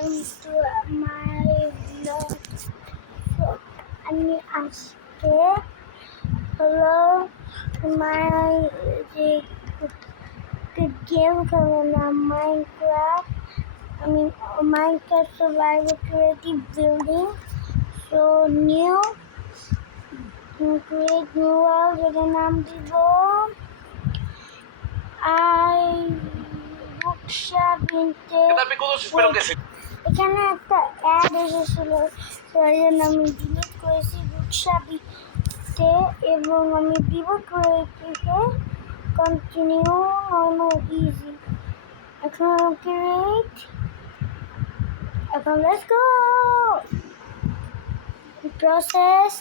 welcome to my vlog. So, আমি আজকে হলো যে গেম খেলবো না মাইনক্রাফট। আমি Minecraft survival creative building. So create new world, যেটার নাম দিব এখানে একটা অ্যাড এসেছিল, সেই জন্য আমি ডিলিট করেছি রুকসাবিতে এবং আমি দিব ক্রিয়েটিভে কন্টিনিউ নর্মাল ইজি। এখন ক্রিয়েট, এখন let's go process.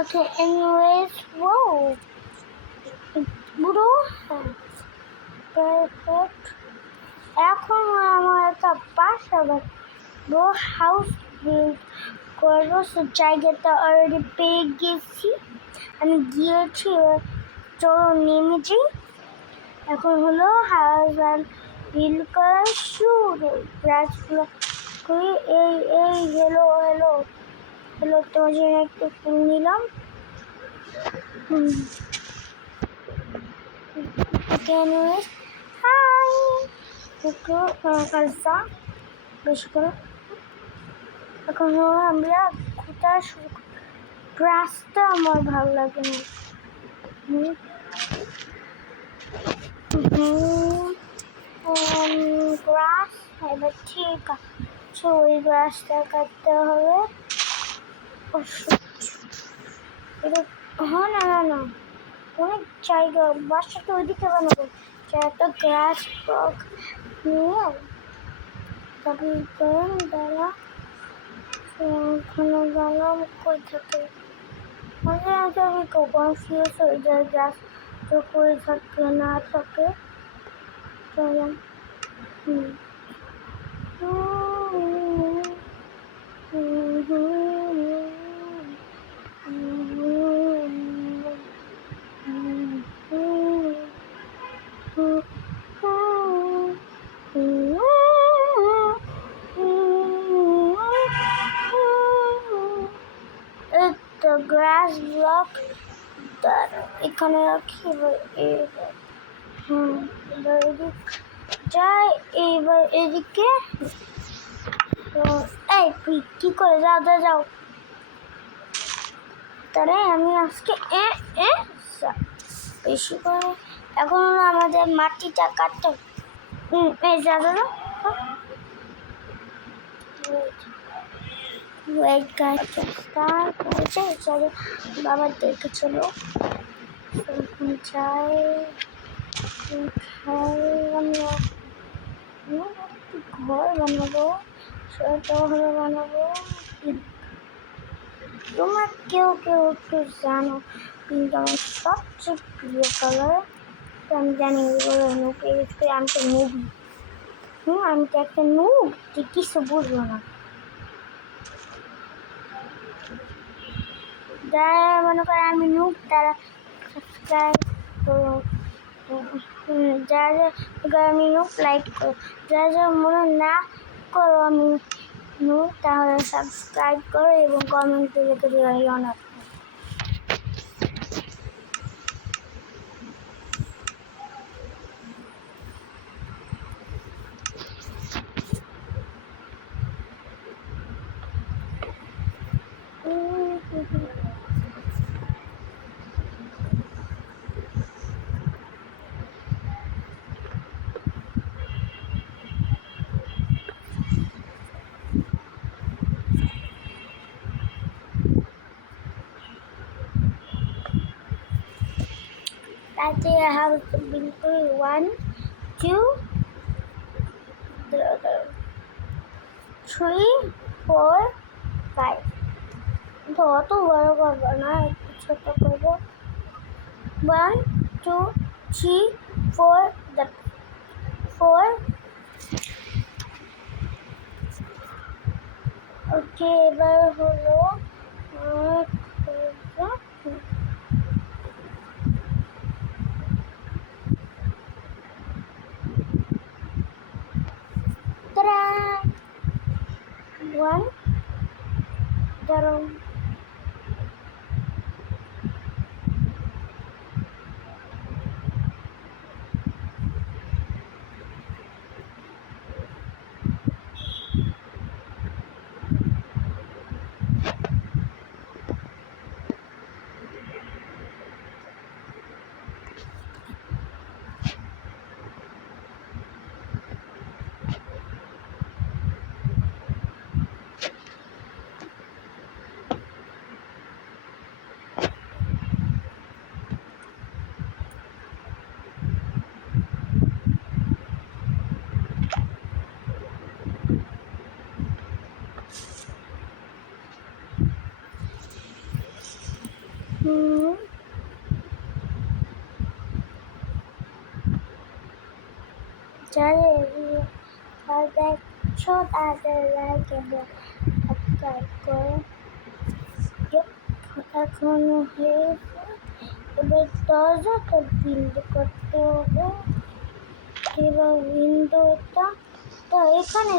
Okay, anyways, whoa, bro, perfect. এখন আমার একটা বাসা বড় হাউস বিল্ড করবো, সে জায়গাটা অলরেডি পেয়ে গেছি, আমি গিয়েছি। চলো নেমে যাই। এখন হলো হাউস বিল্ড করা শুরু। গাছগুলো করি এই হেলো তোমার জন্য একটু ফুল নিলাম। হাই কাজটা বেশি করে। এখন আমরা খোঁটা শুরু করি। গ্রাসটা আমার ভালো লাগে না। গ্রাস এবার ঠিক আছে, ওই গ্রাসটা কাটতে হবে। হ্যাঁ, না অনেক জায়গা, বাসাটা ওইদিকে বানাবো। একটা গ্রাস ব্লক নিয়ে তারপর দাঁড়া ওখানে গেলাম। কই থাকে মাঝে মাঝে আমি কনফিউজ হয়ে যায়, গ্রাস তো করে থাকে না থাকে। চলাম গ্রাস ব্লক এখানে রাখি। এবার এদিক যাই, এইবার এদিকে। এই তুই কি করে যাও তারে আমি আজকে বেশি করে। এখন আমাদের মাটিটা কাটতে এই ওয়েট গাছটা স্টার্ট হয়েছে। চলো বাবা দেখেছিল চাই আমি ঘর বানাবো, সেটা হলে বানাবো। তোমার কেউ একটু জানো পিঙ্ক আমার সবচেয়ে প্রিয় কালার। তো আমি জানি এগুলো আমি তো মুভি, আমি তো একটা নুব, তুই কিছু বুঝবো না। যারা মনে করে আমি নুব তারা সাবস্ক্রাইব করো, যারা আমি নুব লাইক করো, যারা মনে না করো আমি নুব তাহলে সাবস্ক্রাইব করো এবং কমেন্টে লিখে দিও অনেক। That's a house बिल्कुल 1 2 3 4 5। তো অত বড় করবো না, একটু ছোট করবো। 1 2 3 4 4. ওকে, এবার হলো one. দাঁড়াও, যারা দেখছো তাদের লাইক এবং সাবস্ক্রাইব করো। এখন হয়েছে, এবার দরজাটা বিল্ড করতে হবে। এবার উইন্ডোটা তো এখানে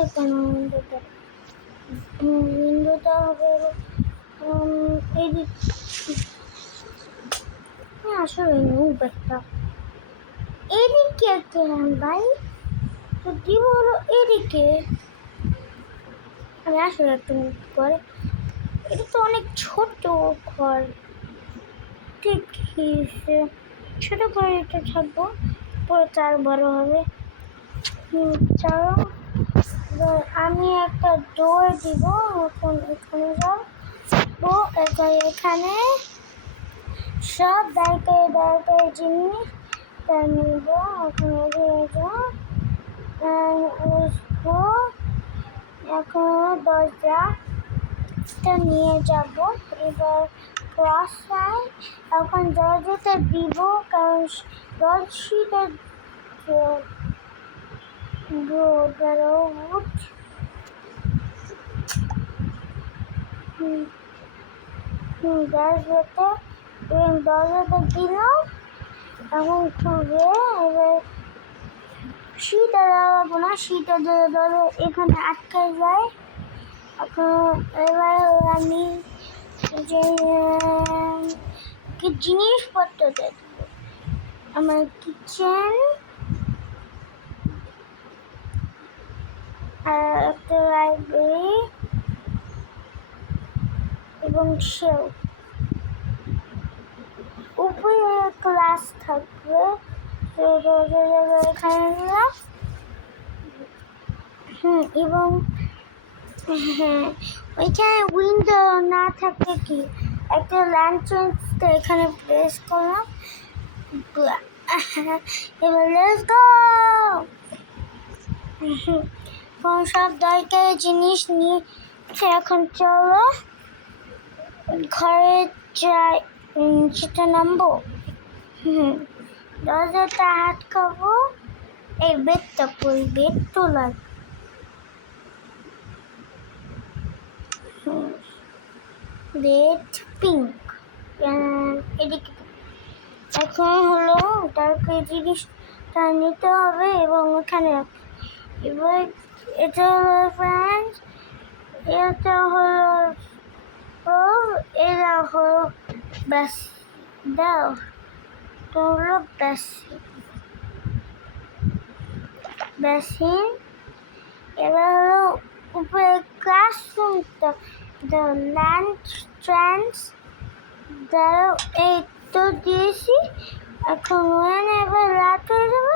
উইন্ডোটা হবে এদিক। আসলে নুব একটা এদিকে কেন ভাই, তো দিব হলো এদিকে। আমি আসলে একটা করে, এটা তো অনেক ছোট ঘর, ঠিক ছোট ঘর, এটা থাকবো, পরে চার বড় হবে। চলো আমি একটা ডোর দিব, এখন এখানে যাবো, এখানে সব দরকারি জিনিস নিব। এখন দরজাটা নিয়ে যাব। এবার ক্রস সাইন এখন দরজাটা দিব, কারণ রশিটা দরজাটা দিলাম, এখন খুলবে। এবার শীটা লাগাবো না, শীটা ধরো এখানে আটকে যায়। এখন এবার আমি যে জিনিসপত্র দেখবো, আমার কিচেন আর একটা লাইব্রেরি এবং শেলফ, উপরে ক্লাস থাকবে। এখানে নিলাম। এবং হ্যাঁ, ওইখানে উইন্ডো না থাকলে কি একটা ল্যান্টার্নটা এখানে প্লেস করলাম। এবার লেটস গো। সব দরকারি জিনিস নিয়ে এখন চলো ঘরে যাই, সেটা নামবো। দরজাটা আটকাবো। এই বেডটা কই, বেড তো লাগবে। বেড পিঙ্ক, এদিকে এখন হলো দরকারি জিনিসটা নিতে হবে এবং ওখানে এবার এটা হলো ফ্রেন্ডস, এটা হলো এরা হলো ব্যাস দাও, তো হলো বেসিন। এবার হলো উপরে ক্লাসরুমটা লাঞ্চ ট্রান্স দাও, এই তো দিয়েছি। এখন এবার রাত হয়ে যাবে,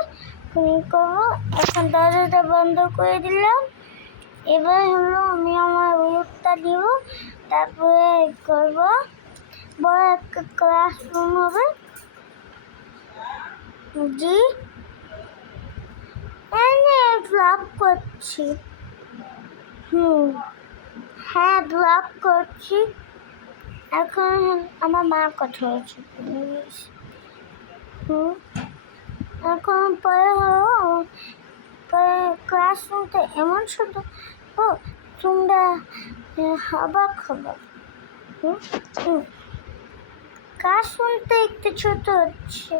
করবো। এখন দরজাটা বন্ধ করে দিলাম। এবার হলো আমি আমার উইকটা দিব, তারপরে করবো বড় একটা ক্লাসরুম হবে। জি ব্লগ করছি, হ্যাঁ ব্লগ করছি। এখন আমার মা কথা হয়েছে, এখন পরে হলো ক্লাসরুমটা এমন শব্দ, ও তোমরা অবাক হবে। ক্লাসরুমটা একটু ছোট হচ্ছে,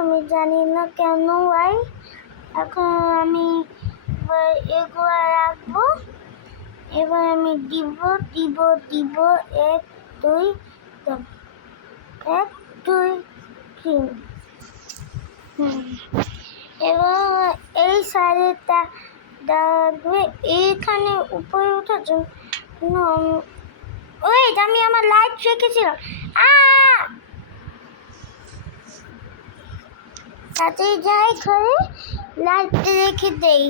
আমি জানি না কেন ভাই। এখন আমি এগুলো রাখবো, এবার আমি দিব দিব দিব 1 2 1 2 3। এবার এই সাইডেটা দেখবে, এইখানে উপরে ওঠার জন্য আমি আমার লাইট রেখেছিলাম। তাতে যাই ঘরে লাইট রেখে দেই।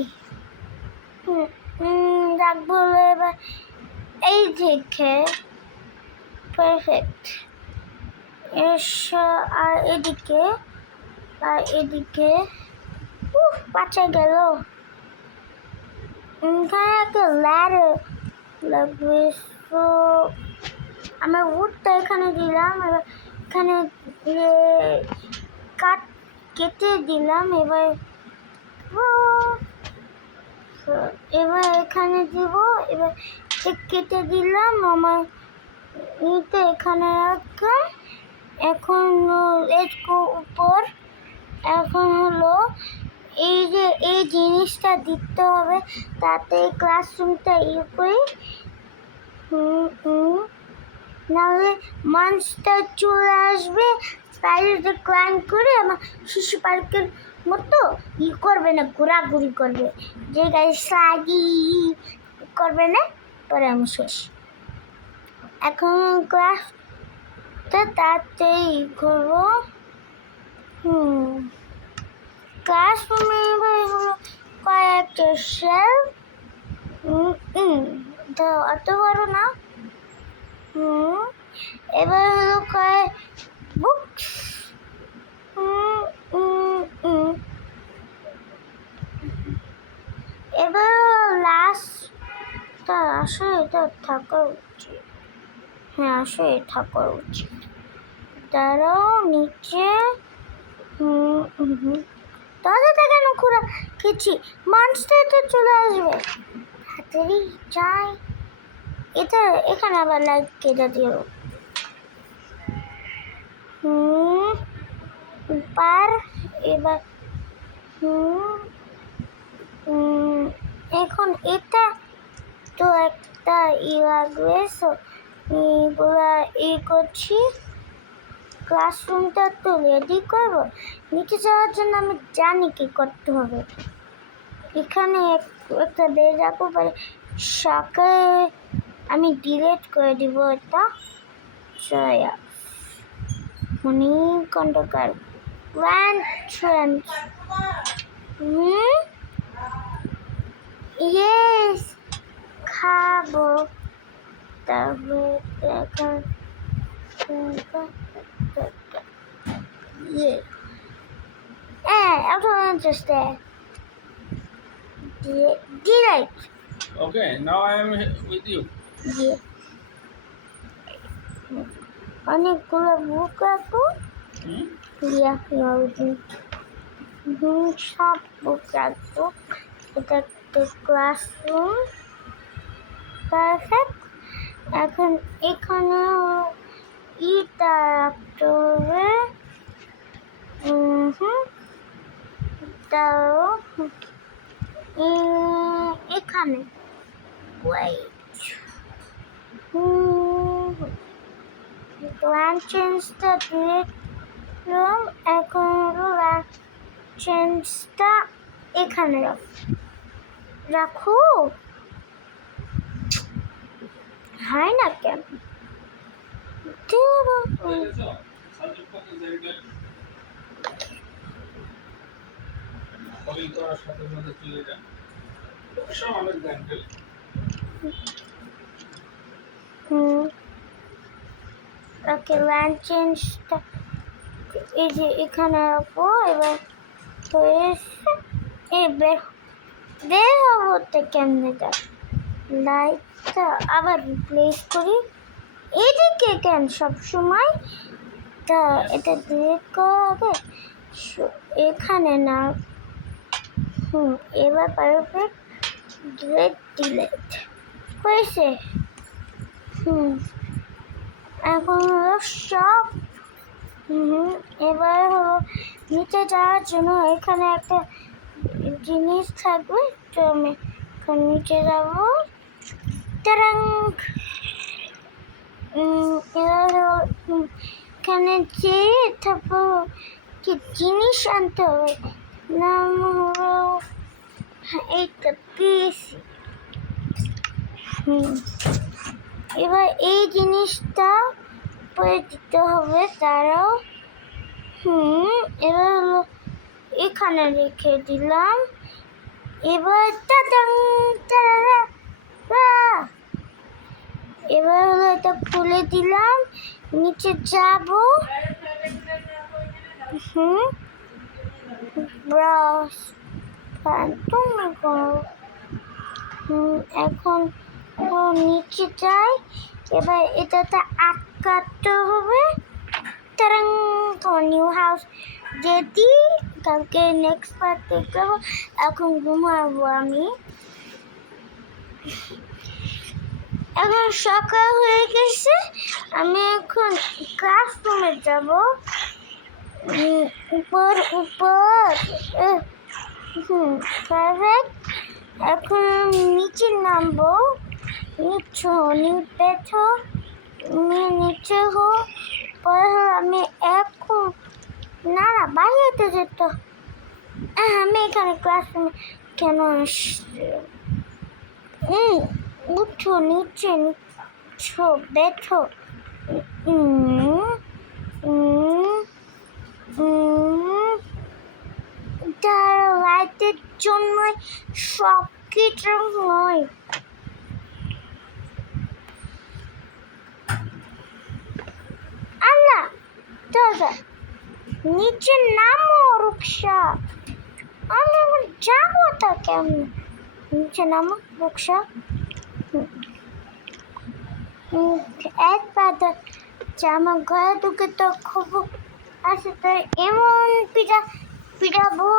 রাখবো এবার এই দেখে পারফেক্ট। আর এদিকে বাঁচা গেল। এখানে একটা ল্যাডার লাগবে, তো আমরা উডটা এখানে দিলাম, এবার এখানে কাঠ কেটে দিলাম। এবার এখানে দিব, এবার কেটে দিলাম, আমার নিতে এখানে রাখলাম। এখন উপর এখন হলো এই যে এই জিনিসটা দিতে হবে, তাতে ক্লাসরুমটা করি, নাহলে মনস্টার চলে আসবে, স্পাইডারটা ক্লাইম করে আমার শিশু পার্কের মতো করবে না, ঘোরাঘুরি করবে, যে গাড়ি স্লাইডি করবে না, পরে আমি শেষ। এখন ক্লাসটা তাড়াতাড়ি করবো। ক্লাসরুমে এগুলো কয়েকটা শেলফ, অত বড় না। এবার হলো কয়েক বুকস, এবার লাস্টটা আসলে এটা থাকা উচিত। হ্যাঁ, আসলে থাকা উচিত। তারাও নিচে দরজাটা কেন খোলা খেয়েছি, মনস্টারটা চলে আসবে, তাড়াতাড়ি যাই। এখানে আবার লাইট কেটে দিও। এবার এখন এটা তো একটা লাগবে, এগুলা করছি। ক্লাসরুমটা তো রেডি করবো, নিচে যাওয়ার জন্য আমি জানি কি করতে হবে। এখানে একটা বের রাখবো, সকালে আমি ডিলিট করে দিব এটা। অনেক অন্ধকার। ইয়েস, খাবো। তারপরে এখন I'm so interested. Direct. Okay, now I am with you. Yeah. অনেকগুলো বুক রাখবো। সব বুক রাখবো। এটা একটা ক্লাসরুম, পারফেক্ট। এখন এখানে ইটা রাখতে হবে। এখানে লাঞ্চেন্সটা দিলাম। এখন লাঞ্চেন্সটা এখানে রাখো, হয় না কেন? ওকে, লাঞ্চেন্সটা এই যে এখানে রাখবো। এবার বের হবো তো কেমনে, লাইটটা আবার রিপ্লেস করি। এদিকে কেন সবসময়, তা এটা ডিলিট করা হবে, এখানে না। এবার পারফেক্ট ডিলেট হয়েছে। এখন হলো সব। এবার হলো নিচে যাওয়ার জন্য এখানে একটা জিনিস থাকবে, তো আমি এখন নিচে যাবো। তারাং এবার এখানে যেয়ে তারপর কি জিনিস আনতে হবে, নাম হলো এইটা পিসি। এবার এই জিনিসটা পরে দিতে হবে, তারাও এবার হলো এখানে রেখে দিলাম। এবার এবার হলো এটা খুলে দিলাম, নিচে যাব। ব্রাশ তুমি করো। এখন নিচে যাই। এবার এটাতে আটকাতে হবে। তারাং তোমার নিউ হাউস রেডি। কালকে নেক্সট পার্ট দেখতে হবে। এখন ঘুমাবো আমি। এখন সকাল হয়ে গেছে, আমি এখন ক্লাসরুমে যাব। উপর পারফেক্ট। এখন নিচে নামবো। নিচে পরে আমি এখন না বাইরেতে যেত। আমি এখানে ক্লাসরুমে কেন আসছি? উঠো নিচে বেঠো। লাইটের জন্যই সব কিছু হয়। আল্লাহ দাদা নিচে নামো রুকসা। আমি এখন যাবো তা কেমন? নিচে নামো রুকসা। একবার আমার ঘরে ঢুকে তো খুব আসে, তো এমন পিটাবো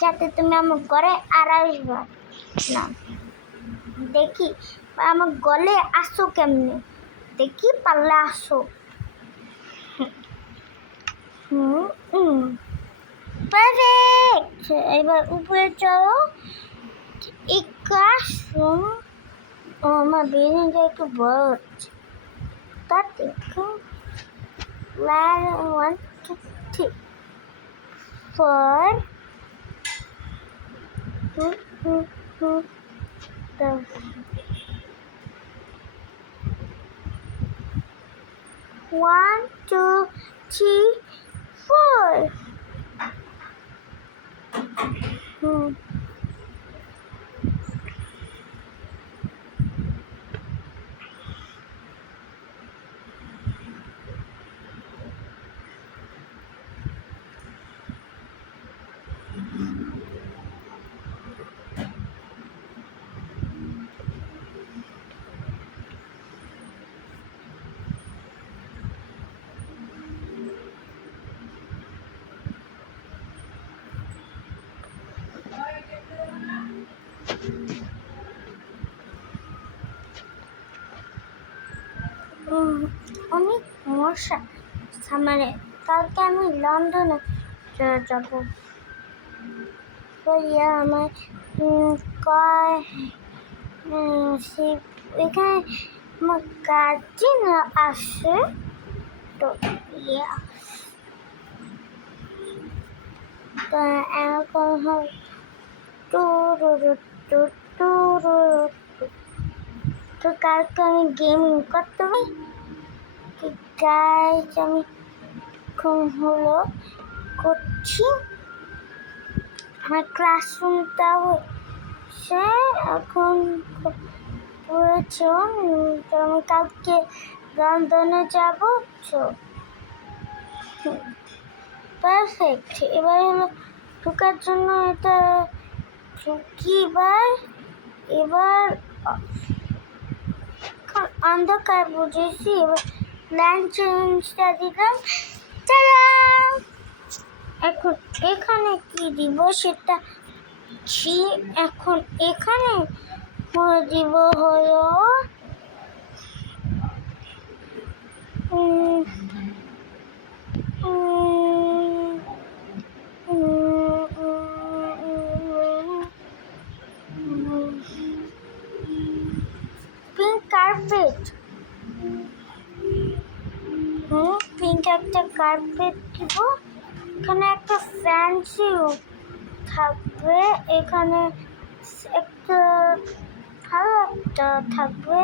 যাতে তুমি আমার ঘরে আর আসবা না। দেখি আমার গলে আসো কেমনে, দেখি পাল্লা আসো। পারফেক্ট। এবার উপরে চলো। এই ক্লাসরুম আমার বিল্ডিংটা একটু বড় হচ্ছে, তা দেখো। 1 2 3 4 1 2 3 4 অনেক মশা সামনে। কালকে আমি লন্ডনে যাব। আমার এখানে আমার গার্জিয়ান আসে, তো এখন তো কালকে আমি গেমিং করতে পারি। গাইজ আমি এখন হলো করছি। আমার ক্লাসরুমটা হচ্ছে এখন পড়েছে, তো আমি কালকে লন্ডনে যাব। তো পারফেক্ট। এবার হলো ঢোকার জন্য এটা ঢুকি। এবার অন্ধকার বুঝেছি। এবার ল্যান্ড চেঞ্জটা দিলাম। এখন এখানে কি দিব সেটা ছি, এখন এখানে দিব হলো উম, উম, পিঙ্ক কার্পেট। পিঙ্ক একটা কার্পেট দিব। এখানে একটা ফ্যান্সিও থাকবে, এখানে একটা ভালো একটা থাকবে।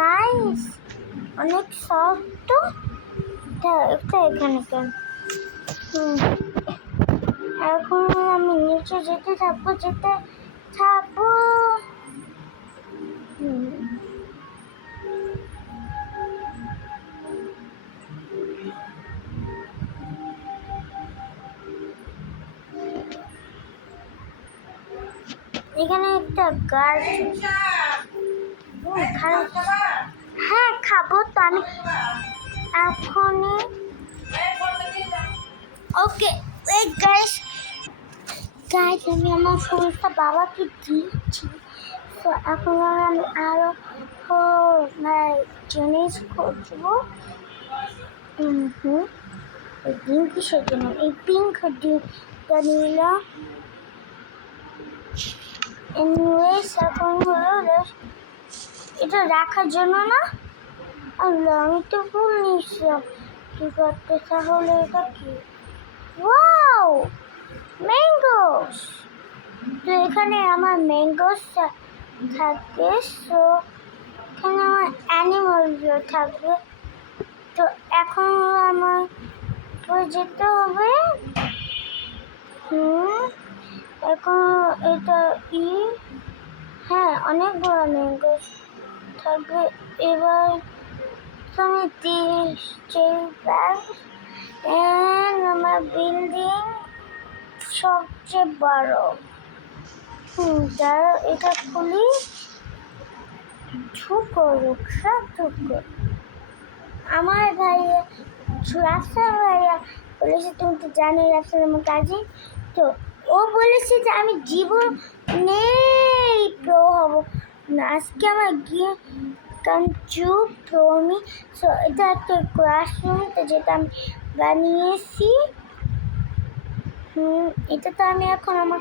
নাইস, অনেক সফট তো। এটা এখানে কেন? এখন আমি নিচে যেতে থাকবো। এখানে একটা গার্ড। হ্যাঁ, খাবো তো আমি এখনই। ওকে, গাইস আমি আমার ফোনটা বাবাকে দিচ্ছি। তো এখন আমি আরো জিনিস খুঁজবো। এই ডিম কিসের জন্য? এই পিঙ্ক ডিমটা নিলাম। এনিওয়েজ, এখন হলো এটা রাখার জন্য না। আল্লাহ, আমি তো ভুল নিচ্ছিলাম। ঠিক আছে, তাহলে এটা কি? Wow, mangoes. তো এখানে আমার ম্যাঙ্গোস থাকবে। সো এখানে আমার অ্যানিমালগুলো থাকবে। তো এখন আমার যেতে হবে। এখন এটা হ্যাঁ, অনেক বড় ম্যাঙ্গোস থাকবে। এবার আমি আমার বিল্ডিং সবচেয়ে বড়। যারা এটা খুলি, ঢুকো আমার ভাইয়া রাস্তার ভাইয়া বলেছে, তুমি তো জানো রাস্তার আমার কাজে। তো ও বলেছে যে আমি জীবনেই প্রো হব না। আজকে আমার গিয়ে চুপ প্রো আমি। সো এটা একটা ক্লাসরুম, তো যেটা আমি বানিয়েছি। এটা তো আমি এখন আমার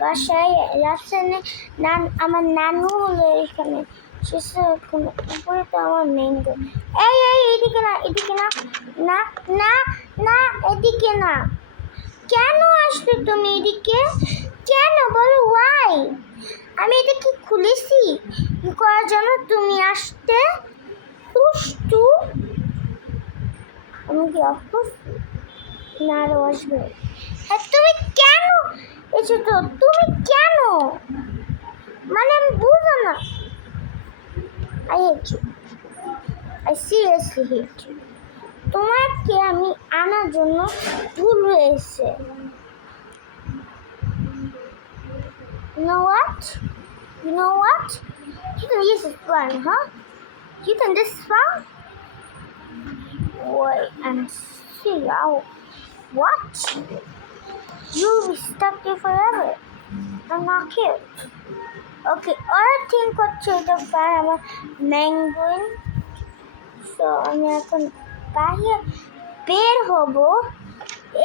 বাসায় রাস্তায় আমার নানু হলো এখানে। উপরে তো আমার ম্যাঙ্গো। এদিকে না, না না না, এদিকে না। কেন আসলে তুমি এদিকে? কেন বলো, ওয়াই? আমি এটা কি খুলেছি কি করার জন্য তুমি আসতে? দুষ্টু, আমি কি অফকোর্স না আরো আসবে? তুমি কেন এসো? তো তুমি কেন, মানে আমি বুঝলাম না। I hate you. I seriously hate you. তোমাকে আমি আনার জন্য ভুল হয়েছে। You know what? You think this is fun, huh? You think this is fun? Wait and see. What? You'll be stuck here forever. I'm not cute. Okay, I think হচ্ছে এটা fur আমার ম্যাঙ্গোইন। So আমি এখন বাইরে বের হব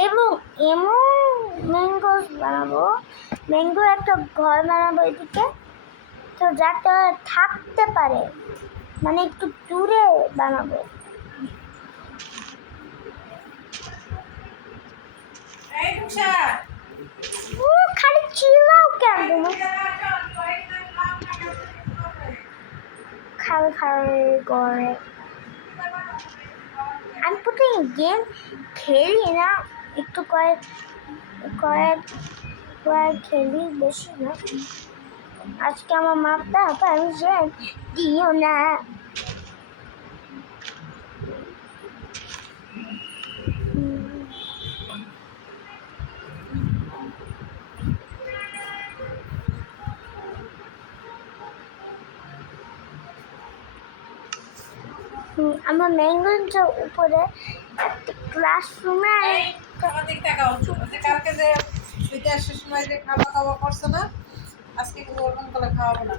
এবং এমন ম্যাঙ্গোস বানাবো, ম্যাঙ্গো একটা ঘর বানাবো এদিকে, তো যাতে থাকতে পারে, মানে একটু দূরে বানাবো। খালি চিল্লাও কেন তুমি? খালি করে আমি প্রথমে গেম খেলি না, একটু কয়েক খেলি, বেশি না। আজকে আমার মাপটা পারমিশন দিও না। আমার ম্যাঙ্গোর উপরে একটা ক্লাসরুমে এই আমার দিক তাকাও যে কালকে যে বিদেশের সময় যে খাওয়া খাওয়া করছো না আজকে কিন্তু ওরকম করে খাওয়াবো না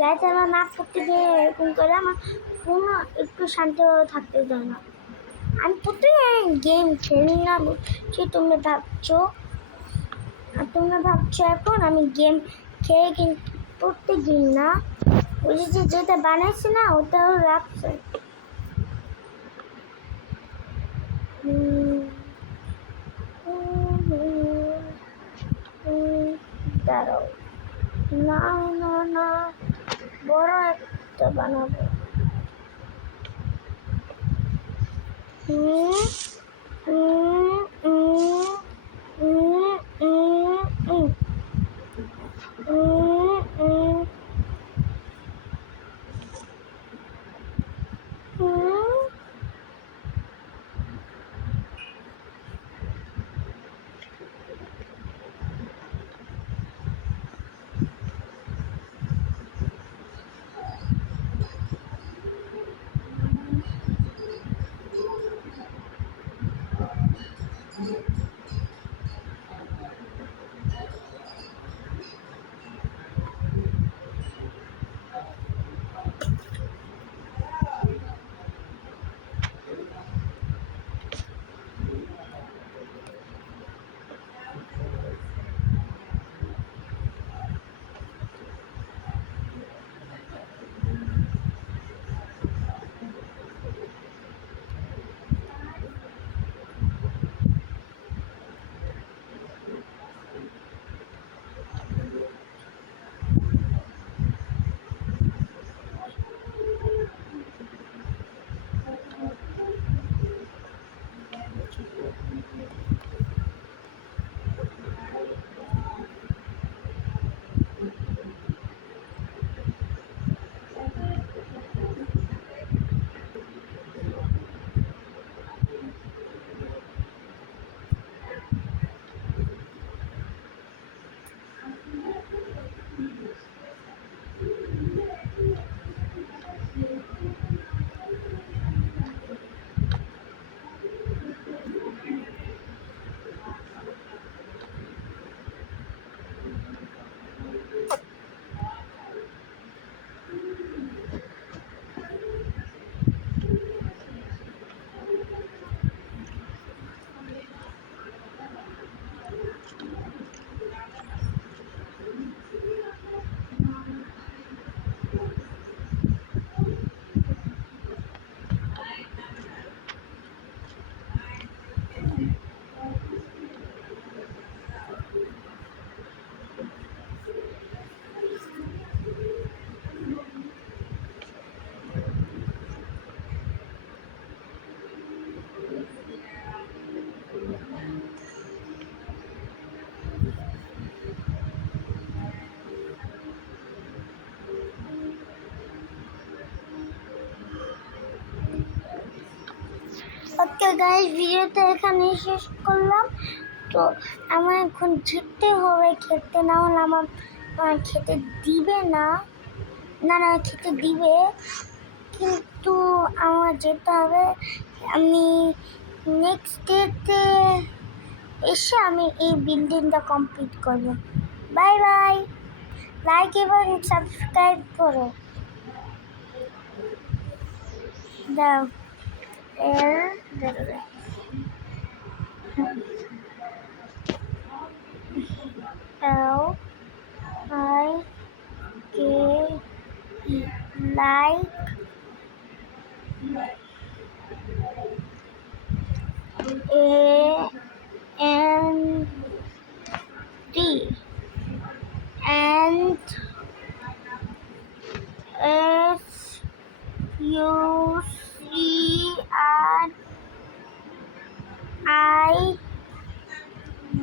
গাইজ আমার নাক করতে গিয়ে এরকম করে আমার কোনো একটু শান্তিভাবে থাকতে দেয় না। আমি প্রতিদিন গেম খেলি না বুঝছি, তোমরা ভাবছো। আর তোমরা ভাবছো এখন আমি গেম খেয়ে কিন্তু প্রত্যেক দিন না, ওই যে যেটা বানাইছে না ওটাও রাখছে। দাঁড়াও, না না না, বড় একটা বানাবো। হুম হুম হুম হুম হুম হুম হুম হুম। ওকে গাইস, ভিডিওটা এখানেই শেষ করলাম। তো আমার এখন যেতে হবে খেতে, না হলে আমার খেতে দিবে না। না না, খেতে দিবে কিন্তু আমার যেতে হবে। আমি নেক্সট ডেতে এসে আমি এই বিল্ডিংটা কমপ্লিট করব। বাই বাই, লাইক এবং সাবস্ক্রাইব করো। দাও এর দাঁড়াবে L I K E, like A N D and S U C R I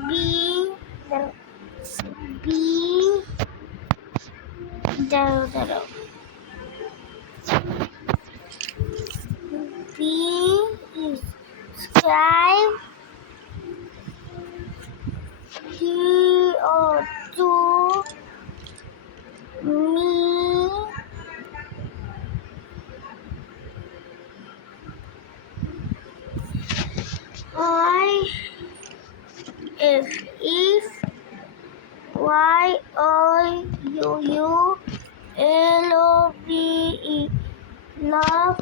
B B দাঁড়াও B is subscribe D O to me F. If Y O U U L O V E. Love.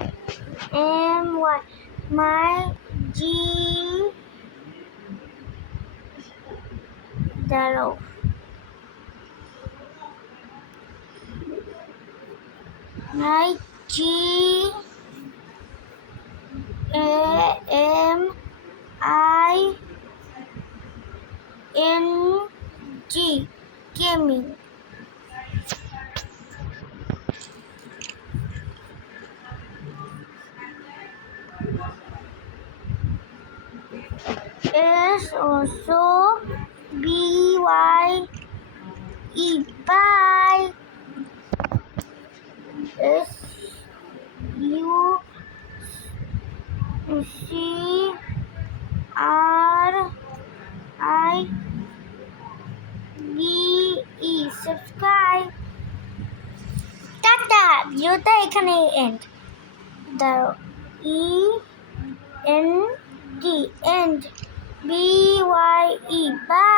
M Y. My. G. Darrow. My. G. A. M. I. N. G. Gaming. S also B Y E. Bye. S U C R I B E. Subscribe. Tata, ভিডিওটা এখানে and. The END end. BYE. Bye.